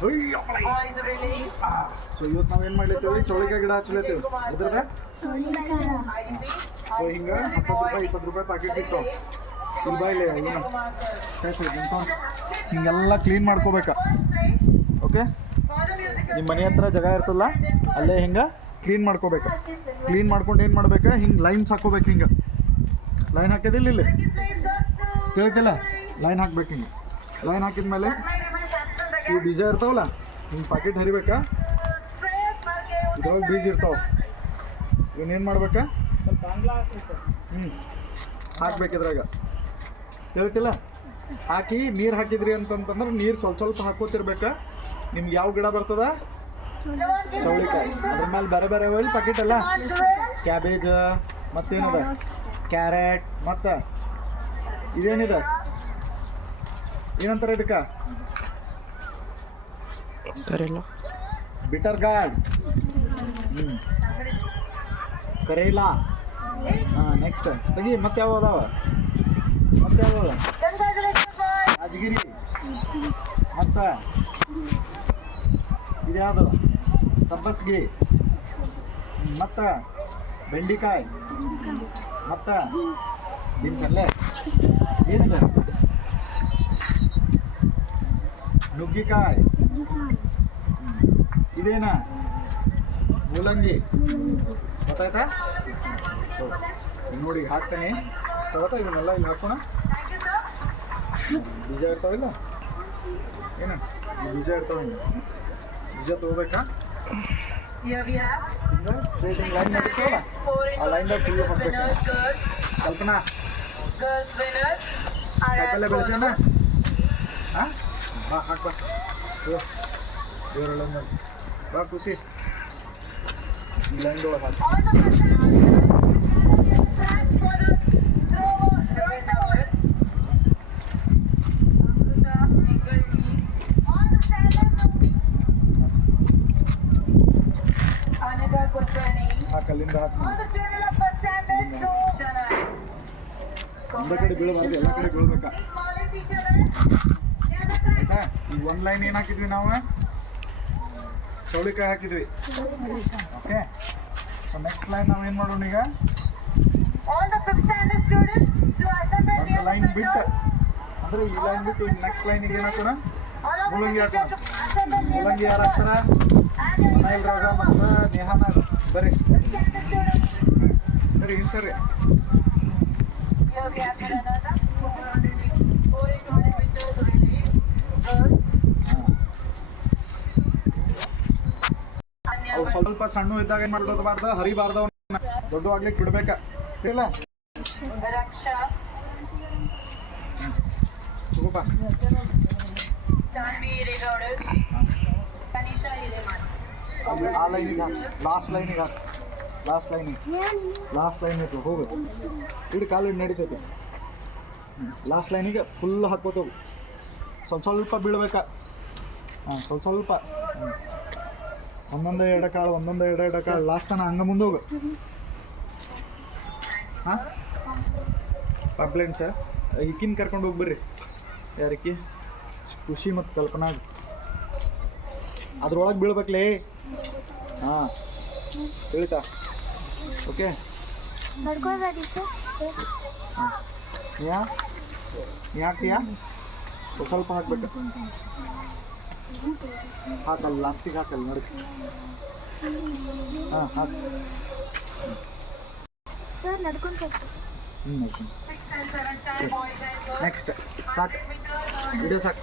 So ಇವತ್ತು ನಾವ್ ಏನು ಮಾಡ್ಲತ್ತೀವಿ ಚೌಳಿಕಾಯಿ ಗಿಡ ಹಚ್ಲತ್ತೀವಿ ಅದ್ರದ ಸೊ ಹಿಂಗೆ ಹತ್ತತ್ತು ರೂಪಾಯಿ, ಇಪ್ಪತ್ತು ರೂಪಾಯಿ ಪ್ಯಾಕೆಟ್ ಸಿಗ್ತಾವ ಏನು ಹಿಂಗೆಲ್ಲ ಕ್ಲೀನ್ ಮಾಡ್ಕೋಬೇಕ. ಓಕೆ ನಿಮ್ಮ ಮನೆ ಹತ್ರ ಜಾಗ ಇರ್ತಲ್ಲ, ಅಲ್ಲೇ ಹಿಂಗೆ ಕ್ಲೀನ್ ಮಾಡ್ಕೋಬೇಕು. ಕ್ಲೀನ್ ಮಾಡ್ಕೊಂಡು ಏನು ಮಾಡ್ಬೇಕು? ಹಿಂಗೆ ಲೈನ್ಸ್ ಹಾಕೋಬೇಕು ಹಿಂಗೆ. ಲೈನ್ ಹಾಕಿದಿಲ್ಲ ಇಲ್ಲಿ? ತಿಳಿತಿಲ್ಲ? ಲೈನ್ ಹಾಕ್ಬೇಕು ಹಿಂಗೆ. ಲೈನ್ ಹಾಕಿದ್ಮೇಲೆ ಇವು ಬೀಜ ಇರ್ತಾವಲ್ಲ? ಹಿಂಗೆ ಪಾಕೆಟ್ ಹರಿಬೇಕಾ? ಇದ್ರೊಳಗೆ ಬೀಜ ಇರ್ತಾವ. ಇವನ್ನೇನು ಮಾಡ್ಬೇಕಾ? ಹ್ಞೂ ಹಾಕ್ಬೇಕು ಇದ್ರಾಗ. ತಿಳಿತಿಲ್ಲ ಹಾಕಿ ನೀರು ಹಾಕಿದ್ರಿ ಅಂತಂತಂದ್ರೆ ನೀರು ಸ್ವಲ್ಪ ಸ್ವಲ್ಪ ಹಾಕೋತಿರ್ಬೇಕಾ? ನಿಮ್ಗೆ ಯಾವ ಗಿಡ ಬರ್ತದ? ಚೌಳಿಕಾಯಿ. ಅದ್ರ ಮೇಲೆ ಬೇರೆ ಬೇರೆ ಹೋಗಿ ಪ್ಯಾಕೆಟ್ ಅಲ್ಲ? ಕ್ಯಾಬೇಜ್ ಮತ್ತೇನದ? ಕ್ಯಾರೆಟ್ ಮತ್ತು? ಇದೇನಿದೆ? ಏನಂತಾರೆ ಇದಕ್ಕೆ? ಕರೆಲ್ಲ. ಬಿಟರ್ ಗಾರ್ಡ್ ಹ್ಞೂ ಕರೇಲಾ ಹಾಂ ನೆಕ್ಸ್ಟ್ ತೆಗಿ, ಮತ್ತೆ ಯಾವ ಅದಾವ? ಮತ್ತೆ ಯಾವ ರಾಜಗಿರಿ. ಮತ್ತು? ಇದ್ಯಾವುದು ಸಬ್ಬಸ್ಗಿ. ಮತ್ತು? ಬೆಂಡಿಕಾಯಿ. ಮತ್ತು? ಬೀನ್ಸಲ್ಲೇ ಏನಿದೆ? ನುಗ್ಗಿಕಾಯಿ. ಇದೇನಾ? ಮೂಲಂಗಿ. ಗೊತ್ತಾಯ್ತಾ? ಹೋ, ನೋಡಿ ಹಾಕ್ತೇನೆ. ಸವತ ಇವನ್ನೆಲ್ಲ ಇಲ್ಲಿ ಹಾಕೋಣ. ಬೀಜ ಇರ್ತಾವಿಲ್ಲ? ಏನ? ಬೀಜ ಇರ್ತಾವ ಬೀಜ ತಗೋಬೇಕಾ? ಲೈನ್ ಆ ಲೈನ್ದಾಗ ಫುಲ್ ಹಾಕ್ಬೇಕು. ಕಲ್ಪನಾ? ಕಾಯಿಪಲ್ಲೆ ಹಾಂ ಬಾ ಹಾಕ್ ಬಾ ಓ ದೇವರೊಳಗೆ ಮಾಡಿ ಬಾ ಖುಷಿ ಈ ಲೈನ್ದೊಳಗೆ ಹಾಕಿ ಹಾಕಿ ಅಲ್ಲಿಂದ ಹಾಕಿ ಒಂದ ಕಡೆ ಬೀಳಬಾರ್ದು ಎಲ್ಲ ಕಡೆ ಬೀಳ್ಬೇಕಾ ಆಯ್ತಾ ಈಗ ಒಂದು ಲೈನ್ ಏನಾಕಿದ್ವಿ ನಾವು? ಚೌಳಿಕಾಯಿ ಹಾಕಿದ್ವಿ. ಓಕೆ ಸೊ ನೆಕ್ಸ್ಟ್ ಲೈನ್ ನಾವು ಏನು ಮಾಡೋಣ ಈಗ? ಒಂದು ಲೈನ್ ಬಿಟ್ಟು. ಅಂದ್ರೆ ಈ ಲೈನ್ ಬಿಟ್ಟು ನೆಕ್ಸ್ಟ್ ಲೈನಿಗೆ ಏನು ಹಾಕೋಣ? ಮೂಲಂಗಿ ಹಾಕೋಣ. ಮೂಲಂಗಿ ಯಾರು ಹಾಕ್ತಾರ? ಅನೈಲ್ ರಾಜ ಮತ್ತು ನೇಹಾನ ಬರೀ ಸರಿ ಇನ್ ಸರಿ. ಅವು ಸ್ವಲ್ಪ ಸಣ್ಣ ಇದ್ದಾಗ ಏನು ಮಾಡ್ಕೋಬಾರ್ದು ಹರಿಬಾರ್ದು ದೊಡ್ಡ ಆಗ್ಲಿಕ್ಕೆ ಬಿಡ್ಬೇಕ. ಇಲ್ಲ? ಆ ಲೈನಿಗೆ ಲಾಸ್ಟ್ ಲೈನಿಗೆ ಹಾಕಿ ಲಾಸ್ಟ್ ಲೈನಿಗೆ ಲಾಸ್ಟ್ ಲೈನ್ ಇತ್ತು, ಹೋಗು. ಇಡು, ಕಾಲು ನಡೀತೈತಿ. ಲಾಸ್ಟ್ ಲೈನಿಗೆ ಫುಲ್ ಹಾಕ್ಕೋತ ಹೋಗು ಸ್ವಲ್ಪ ಸ್ವಲ್ಪ ಬೀಳ್ಬೇಕಾ? ಸ್ವಲ್ಪ ಸ್ವಲ್ಪ. ಒಂದೊಂದು ಎರಡು ಕಾಳು ಒಂದೊಂದು ಎರಡು ಎರಡು ಕಾಳು ಲಾಸ್ಟ್ ತನ ಹಂಗೆ ಮುಂದೆ ಹೋಗು ಹಾಂ ಕಂಪ್ಲೇಂಟ್ ಸರ್ ಈಕಿನ ಕರ್ಕೊಂಡು ಹೋಗ್ಬರ್ರಿ ಯಾರಿಕಿ ಖುಷಿ ಮತ್ತು ಕಲ್ಪನಾ ಅದ್ರೊಳಗೆ ಬೀಳ್ಬೇಕ್ಲೇ. ಹಾಂ. ತಿಳಿತಾ ಓಕೆ ಯಾಕೆ ಯಾ ಸ್ವಲ್ಪ ಹಾಕ್ಬೇಕು. ಹಾಕಲ್ಲ ಲಾಸ್ಟಿಗೆ ಹಾಕಲ್ಲ ನೋಡಿ. ಹಾಂ ಹಾಕಿ. ಸರ್ ನಡ್ಕೊಂಡು ಹೋಗ್ತೀವಿ ಹ್ಞೂ ನೆಕ್ಸ್ಟ್ ಸಾಕು. ಇದು ಸಾಕು.